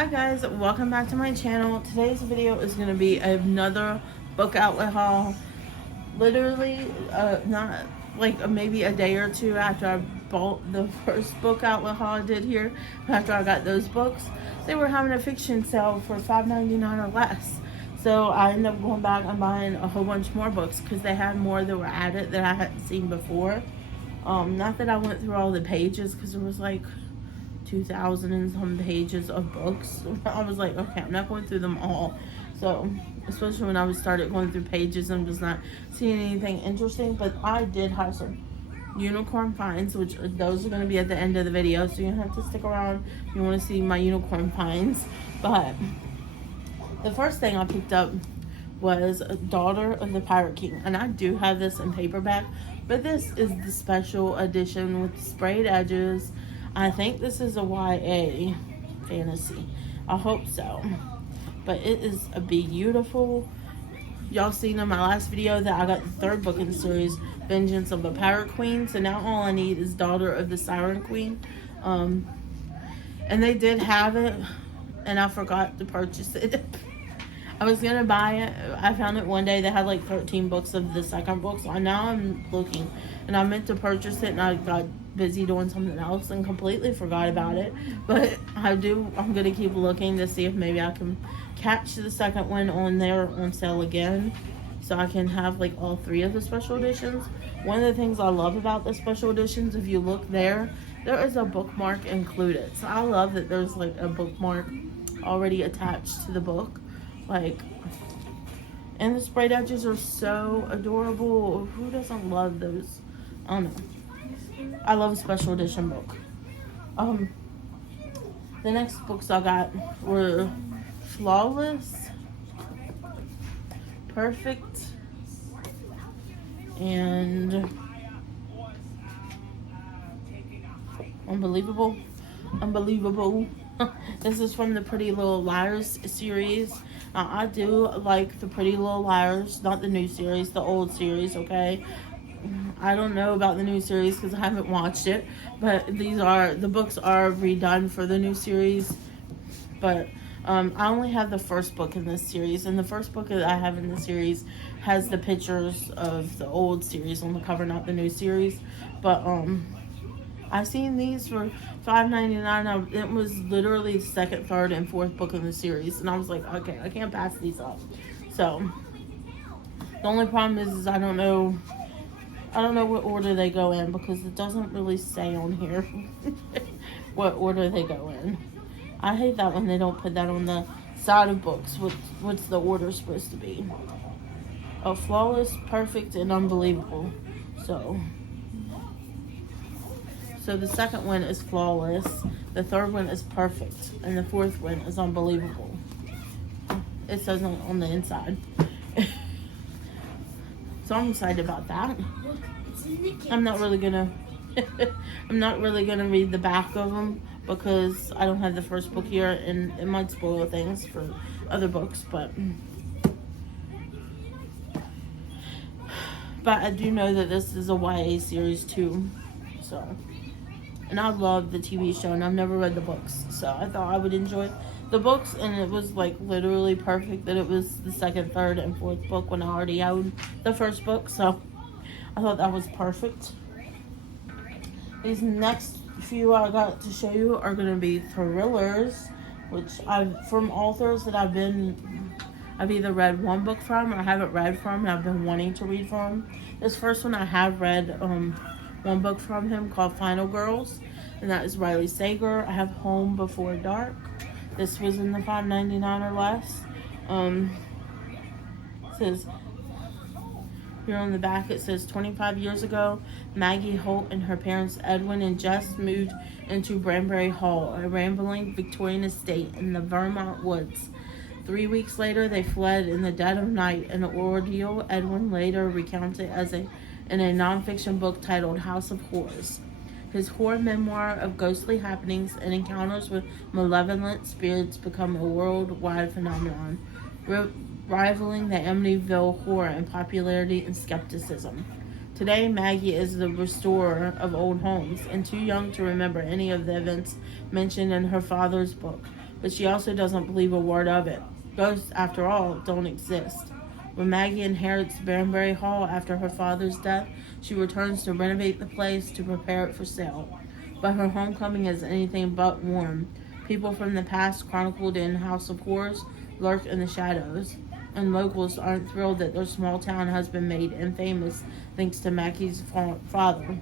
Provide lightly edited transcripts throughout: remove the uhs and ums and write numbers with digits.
Hi guys, welcome back to my channel. Today's video is going to be another book outlet haul. Literally, not like maybe a day or two after I bought the first book outlet haul I did here, after I got those books, they were having a fiction sale for $5.99 or less. So I ended up going back and buying a whole bunch more books because they had more that were added that I hadn't seen before. Not that I went through all the pages because there was like 2,000 and some pages of books. I was like, okay, I'm not going through them all. So, especially when I started going through pages, I'm just not seeing anything interesting. But I did have some unicorn finds, which those are going to be at the end of the video. So you have to stick around if you want to see my unicorn finds. But the first thing I picked up was Daughter of the Pirate King. And I do have this in paperback. But this is the special edition with sprayed edges. I think this is a YA fantasy. I hope so. But it is a beautiful. Y'all seen in my last video that I got the third book in the series, Vengeance of the Pirate Queen. So now all I need is Daughter of the Siren Queen. And they did have it, and I forgot to purchase it. I was gonna buy it. I found it one day. They had like 13 books of the second book. So now I'm looking, and I meant to purchase it, and I got busy doing something else and completely forgot about it. But I'm gonna keep looking to see if maybe I can catch the second one on there on sale again, so I can have like all three of the special editions. One of the things I love about the special editions, if you look there is a bookmark included. So I love that there's like a bookmark already attached to the book. Like, and the sprayed edges are so adorable. Who doesn't love those? I don't know. I love a special edition book. The next books I got were Flawless, Perfect, and Unbelievable. This is from the Pretty Little Liars series. I do like the Pretty Little Liars, not the new series, the old series, okay? I don't know about the new series because I haven't watched it, but the books are redone for the new series. But I only have the first book in this series, and the first book that I have in the series has the pictures of the old series on the cover, not the new series. But I seen these for $5.99. It was literally the second, third, and fourth book in the series, and I was like, okay, I can't pass these up. So the only problem is I don't know what order they go in because it doesn't really say on here what order they go in. I hate that when they don't put that on the side of books. What's the order supposed to be? Oh, Flawless, Perfect, and Unbelievable. So the second one is Flawless, the third one is Perfect, and the fourth one is Unbelievable. It says on the inside. So I'm excited about that. I'm not really gonna read the back of them because I don't have the first book here, and it might spoil things for other books. But I do know that this is a YA series too. So, and I love the TV show, and I've never read the books, so I thought I would enjoy the books, and it was like literally perfect that it was the second, third, and fourth book when I already owned the first book. So I thought that was perfect. These next few I got to show you are going to be thrillers, which from authors that I've either read one book from or I haven't read from, and I've been wanting to read from. This first one I have read one book from him called Final Girls, and that is Riley Sager. I have Home Before Dark. This was in the $5.99 or less. It says here on the back, it says 25 years ago, Maggie Holt and her parents Edwin and Jess moved into Branbury Hall, a rambling Victorian estate in the Vermont woods. 3 weeks later, they fled in the dead of night, an ordeal Edwin later recounted in a nonfiction book titled House of Horrors. His horror memoir of ghostly happenings and encounters with malevolent spirits become a worldwide phenomenon, rivaling the Amityville horror in popularity and skepticism. Today, Maggie is the restorer of old homes and too young to remember any of the events mentioned in her father's book. but she also doesn't believe a word of it. Ghosts, after all, don't exist. When Maggie inherits Banbury Hall after her father's death, she returns to renovate the place to prepare it for sale. But her homecoming is anything but warm. People from the past chronicled in House of Horrors lurk in the shadows, and locals aren't thrilled that their small town has been made infamous thanks to Maggie's father.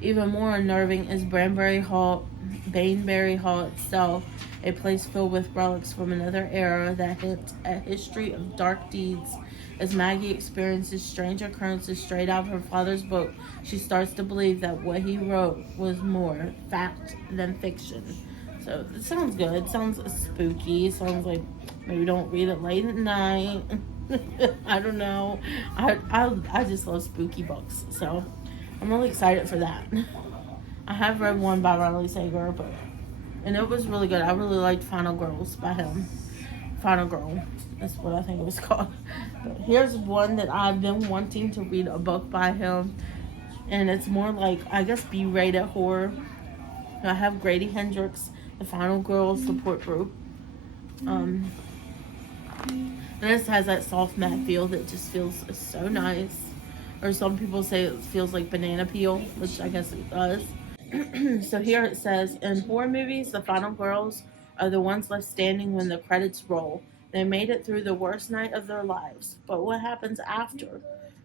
Even more unnerving is Banbury Hall itself, a place filled with relics from another era that hint a history of dark deeds. As Maggie experiences strange occurrences straight out of her father's book, she starts to believe that what he wrote was more fact than fiction. So it sounds good. It sounds spooky. It sounds like maybe don't read it late at night. I don't know. I just love spooky books. So I'm really excited for that. I have read one by Riley Sager, and it was really good. I really liked Final Girls by him. Final Girl, that's what I think it was called. But here's one that I've been wanting to read a book by him, and it's more like, I guess, B-rated horror. I have Grady Hendrix, the Final Girl support group. And this has that soft matte feel that just feels so nice. Or some people say it feels like banana peel, which I guess it does. So here it says, in horror movies, the final girls are the ones left standing when the credits roll. They made it through the worst night of their lives. But what happens after?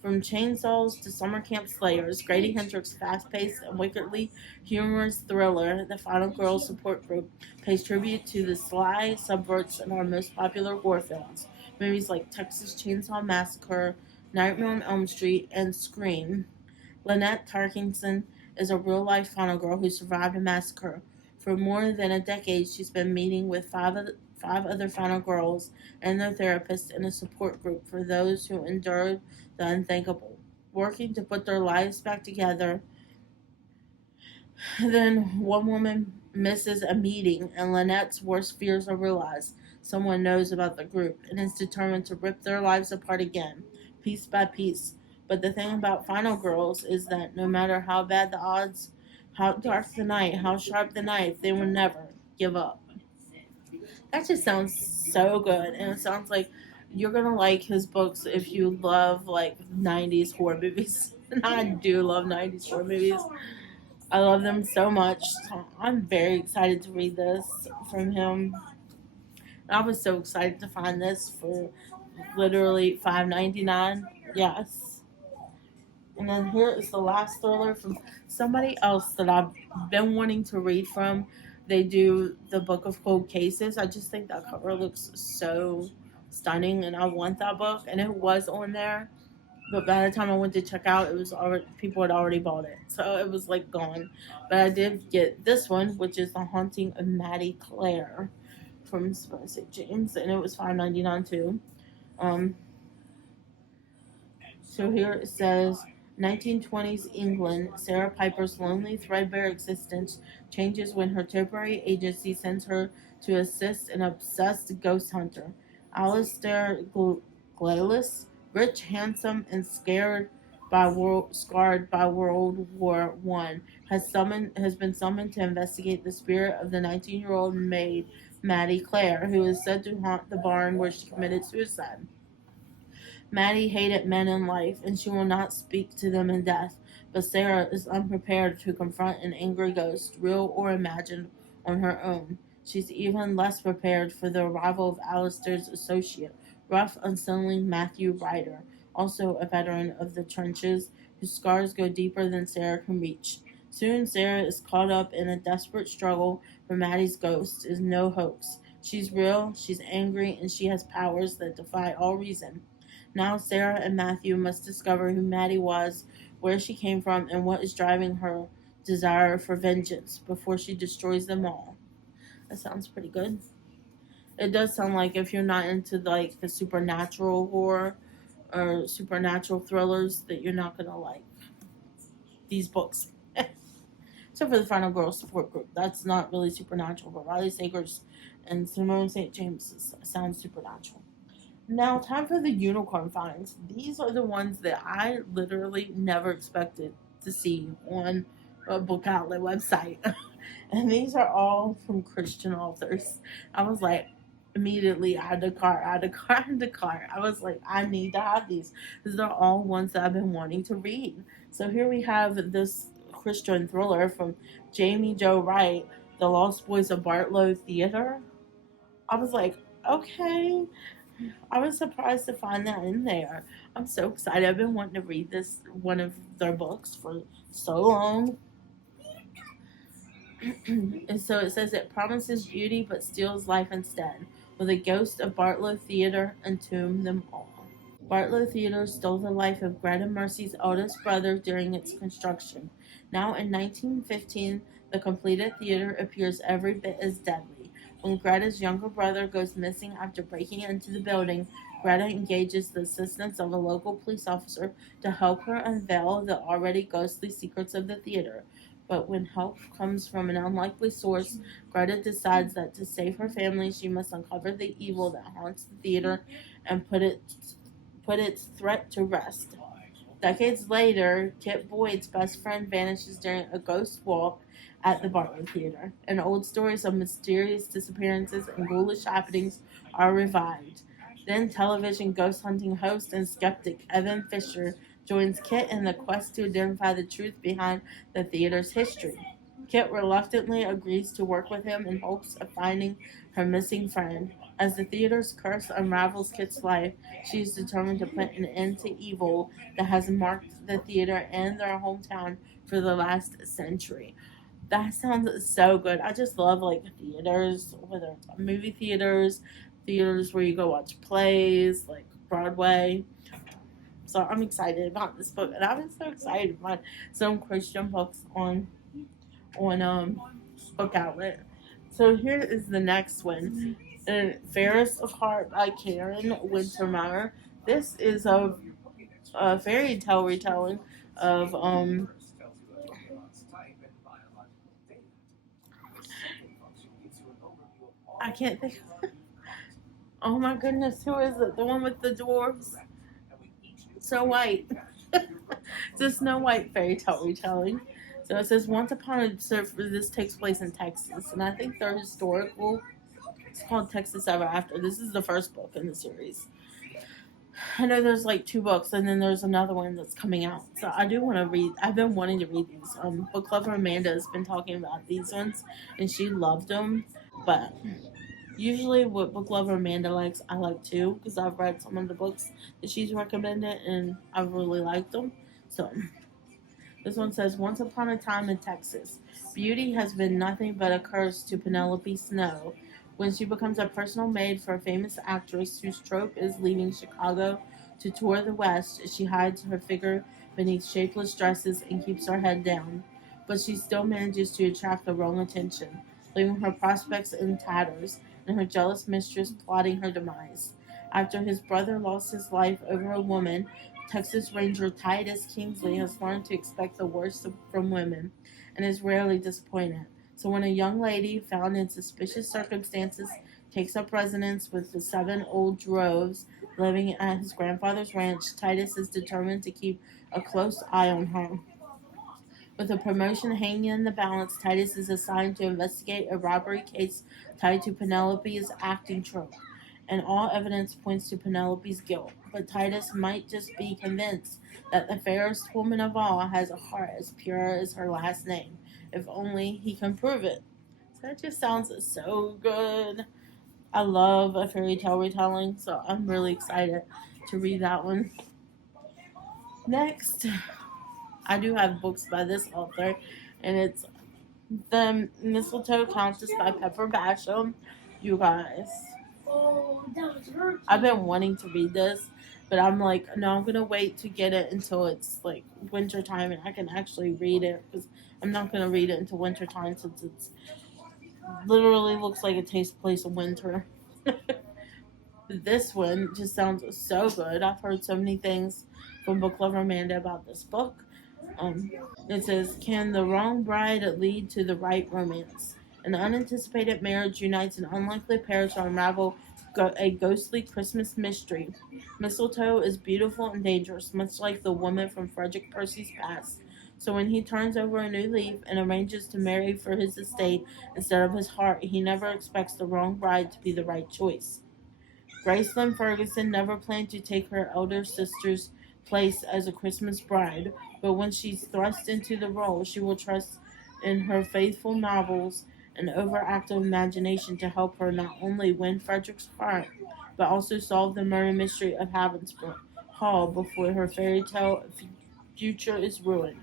From chainsaws to summer camp slayers, Grady Hendrix's fast-paced and wickedly humorous thriller, The Final Girls Support Group, pays tribute to the sly subverts in our most popular horror films. Movies like Texas Chainsaw Massacre, Nightmare on Elm Street, and Scream. Lynette Tarkington is a real-life final girl who survived a massacre. For more than a decade, she's been meeting with five other final girls and their therapist in a support group for those who endured the unthinkable, working to put their lives back together. Then one woman misses a meeting, and Lynette's worst fears are realized. Someone knows about the group and is determined to rip their lives apart again, piece by piece. But the thing about Final Girls is that no matter how bad the odds, how dark the night, how sharp the knife, they will never give up. That just sounds so good, and it sounds like you're gonna like his books if you love like 90s horror movies. And I do love 90s horror movies. I love them so much. So I'm very excited to read this from him. I was so excited to find this for literally $5.99. Yes. And then here is the last thriller from somebody else that I've been wanting to read from. They do the Book of Cold Cases. I just think that cover looks so stunning, and I want that book. And it was on there, but by the time I went to check out, it was already, people had already bought it, so it was like gone. But I did get this one, which is The Haunting of Maddie Clare from St. James, and it was $5.99 too. So here it says, 1920s England, Sarah Piper's lonely, threadbare existence changes when her temporary agency sends her to assist an obsessed ghost hunter, Alistair Glaylis, rich, handsome, and scarred by World War One, has been summoned to investigate the spirit of the 19-year-old maid Maddie Clare, who is said to haunt the barn where she committed suicide. Maddie hated men in life, and she will not speak to them in death, but Sarah is unprepared to confront an angry ghost, real or imagined, on her own. She's even less prepared for the arrival of Alistair's associate, rough, unsettling Matthew Ryder, also a veteran of the trenches, whose scars go deeper than Sarah can reach. Soon Sarah is caught up in a desperate struggle for Maddie's ghost is no hoax. She's real, she's angry, and she has powers that defy all reason. Now Sarah and Matthew must discover who Maddie was, where she came from, and what is driving her desire for vengeance before she destroys them all. That sounds pretty good. It does sound like if you're not into like the supernatural horror or supernatural thrillers, that you're not gonna like these books. Except for the Final Girl Support Group. That's not really supernatural, but Riley Sager's and Simone St. James sounds supernatural. Now, time for the unicorn finds. These are the ones that I literally never expected to see on a BookOutlet website. And these are all from Christian authors. I was like, immediately add to cart, add to cart, add to cart. I was like, I need to have these. These are all ones that I've been wanting to read. So here we have this Christian thriller from Jamie Jo Wright, The Lost Boys of Bartlow Theater. I was like, okay. I was surprised to find that in there. I'm so excited. I've been wanting to read this one of their books for so long. And so it says it promises beauty but steals life instead. Will the ghost of Bartlow Theater entomb them all? Bartlow Theater stole the life of Greta Mercy's oldest brother during its construction. Now in 1915, the completed theater appears every bit as deadly. When Greta's younger brother goes missing after breaking into the building, Greta engages the assistance of a local police officer to help her unveil the already ghostly secrets of the theater. But when help comes from an unlikely source, Greta decides that to save her family, she must uncover the evil that haunts the theater and put its threat to rest. Decades later, Kit Boyd's best friend vanishes during a ghost walk at the Bartlett Theater, and old stories of mysterious disappearances and ghoulish happenings are revived. Then television ghost hunting host and skeptic Evan Fisher joins Kit in the quest to identify the truth behind the theater's history. Kit reluctantly agrees to work with him in hopes of finding her missing friend. As the theater's curse unravels Kit's life, she is determined to put an end to evil that has marked the theater and their hometown for the last century. That sounds so good. I just love like theaters, whether it's movie theaters, theaters where you go watch plays, like Broadway. So I'm excited about this book, and I've been so excited to find some Christian books on Book Outlet. So here is the next one, and Fairest of Heart by Karen Wintermeyer. This is a fairy tale retelling of I can't think. Oh my goodness, who is it? The one with the dwarves? Snow White. It's a Snow White fairy tale retelling. So it says once upon a so this takes place in Texas, and I think they're historical. It's called Texas Ever After. This is the first book in the series. I know there's like two books, and then there's another one that's coming out. So I do want to read. I've been wanting to read these. Book lover Amanda has been talking about these ones, and she loved them. But usually, what book lover Amanda likes, I like too, because I've read some of the books that she's recommended, and I've really liked them. So this one says, Once upon a time in Texas, beauty has been nothing but a curse to Penelope Snow. When she becomes a personal maid for a famous actress whose trope is leaving Chicago to tour the West, she hides her figure beneath shapeless dresses and keeps her head down. But she still manages to attract the wrong attention, leaving her prospects in tatters and her jealous mistress plotting her demise. After his brother lost his life over a woman, Texas Ranger Titus Kingsley has learned to expect the worst from women and is rarely disappointed. So when a young lady found in suspicious circumstances takes up residence with the seven old droves living at his grandfather's ranch, Titus is determined to keep a close eye on her. With a promotion hanging in the balance, Titus is assigned to investigate a robbery case tied to Penelope's acting troupe, and all evidence points to Penelope's guilt. But Titus might just be convinced that the fairest woman of all has a heart as pure as her last name, if only he can prove it. So that just sounds so good. I love a fairy tale retelling, so I'm really excited to read that one. Next, I do have books by this author, and it's The Mistletoe Countess by Pepper Basham. You guys, I've been wanting to read this, but I'm like, no, I'm gonna wait to get it until it's like winter time and I can actually read it, because I'm not gonna read it until winter time since it's literally looks like it takes place in winter. This one just sounds so good. I've heard so many things from Book Lover Amanda about this book. Um, it says, Can the wrong bride lead to the right romance? An unanticipated marriage unites an unlikely pair to unravel a ghostly Christmas mystery. Mistletoe is beautiful and dangerous, much like the woman from Frederick Percy's past. So when he turns over a new leaf and arranges to marry for his estate instead of his heart, he never expects the wrong bride to be the right choice. Gracelyn Ferguson never planned to take her elder sister's place as a Christmas bride, but when she's thrust into the role, she will trust in her faithful novels and overactive imagination to help her not only win Frederick's heart, but also solve the murder mystery of Havensbrook Hall before her fairy tale future is ruined.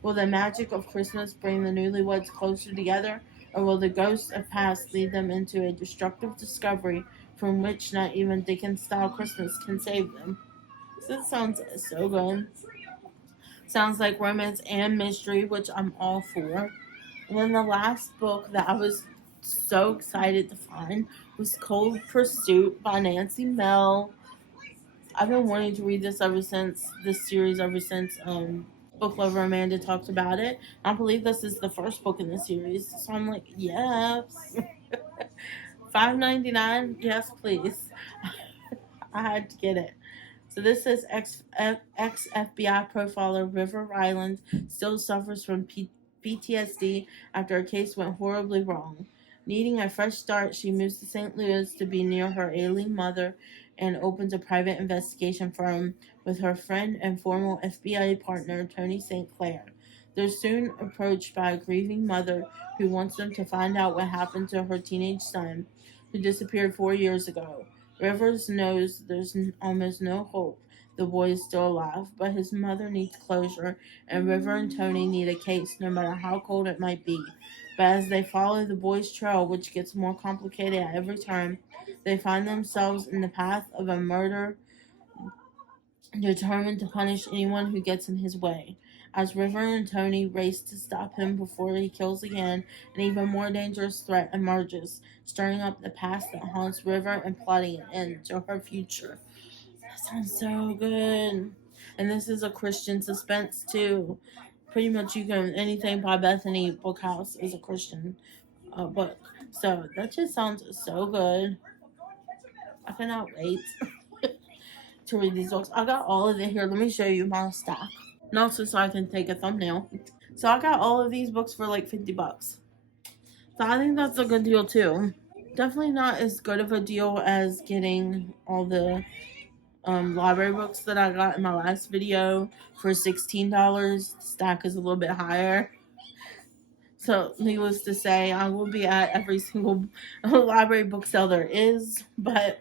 Will the magic of Christmas bring the newlyweds closer together, or will the ghosts of past lead them into a destructive discovery from which not even Dickens-style Christmas can save them? This sounds so good. Sounds like romance and mystery, which I'm all for. And then the last book that I was so excited to find was Cold Pursuit by Nancy Mel. I've been wanting to read this ever since this series, ever since Book Lover Amanda talked about it. I believe this is the first book in the series, so I'm like, yes. $5.99, yes, please. I had to get it. So this says ex-FBI profiler River Ryland still suffers from PTSD after a case went horribly wrong. Needing a fresh start, she moves to St. Louis to be near her ailing mother and opens a private investigation firm with her friend and former FBI partner Tony St. Clair. They're soon approached by a grieving mother who wants them to find out what happened to her teenage son, who disappeared 4 years ago. Rivers knows there's almost no hope the boy is still alive, but his mother needs closure, and River and Tony need a case, no matter how cold it might be. But as they follow the boy's trail, which gets more complicated at every turn, they find themselves in the path of a murder, determined to punish anyone who gets in his way. As River and Tony race to stop him before he kills again, an even more dangerous threat emerges, stirring up the past that haunts River and plotting an end to her future. That sounds so good. And this is a Christian suspense too. Pretty much you can anything by Bethany Bookhouse is a Christian book. So that just sounds so good. I cannot wait to read these books. I got all of it here. Let me show you my stack. And also so I can take a thumbnail. So I got all of these books for like $50. So I think that's a good deal too. Definitely not as good of a deal as getting all the library books that I got in my last video for $16. The stack is a little bit higher. So, needless to say, I will be at every single library book sale there is, but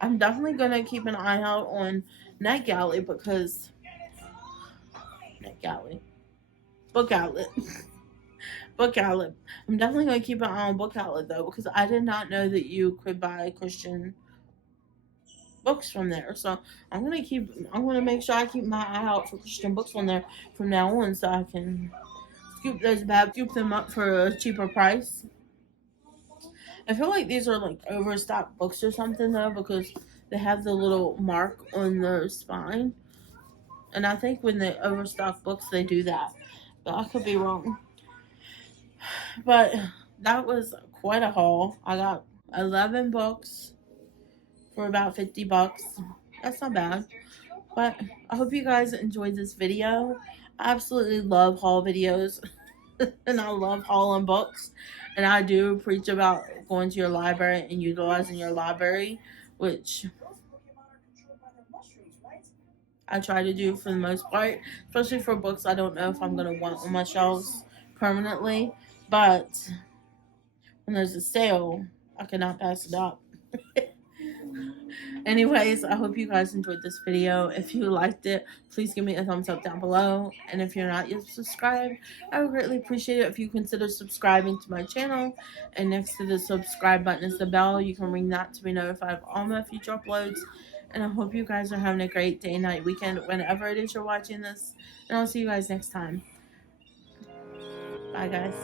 I'm definitely going to keep an eye out on NetGalley because NetGalley, Book Outlet, Book Outlet. I'm definitely going to keep an eye on Book Outlet though because I did not know that you could buy Christian books from there. So I'm gonna make sure I keep my eye out for Christian books on there from now on so I can scoop them up for a cheaper price. I feel like these are like overstock books or something though because they have the little mark on the spine. And I think when they overstock books they do that. But I could be wrong. But that was quite a haul. I got 11 books for about $50. That's not bad. But I hope you guys enjoyed this video. I absolutely love haul videos. And I love hauling books. And I do preach about going to your library and utilizing your library, which I try to do for the most part, especially for books I don't know if I'm going to want on my shelves permanently. But when there's a sale, I cannot pass it up. Anyways, I hope you guys enjoyed this video. If you liked it, please give me a thumbs up down below. And if you're not yet subscribed, I would greatly appreciate it if you consider subscribing to my channel. And next to the subscribe button is the bell. You can ring that to be notified of all my future uploads. And I hope you guys are having a great day, night, weekend, whenever it is you're watching this. And I'll see you guys next time. Bye, guys.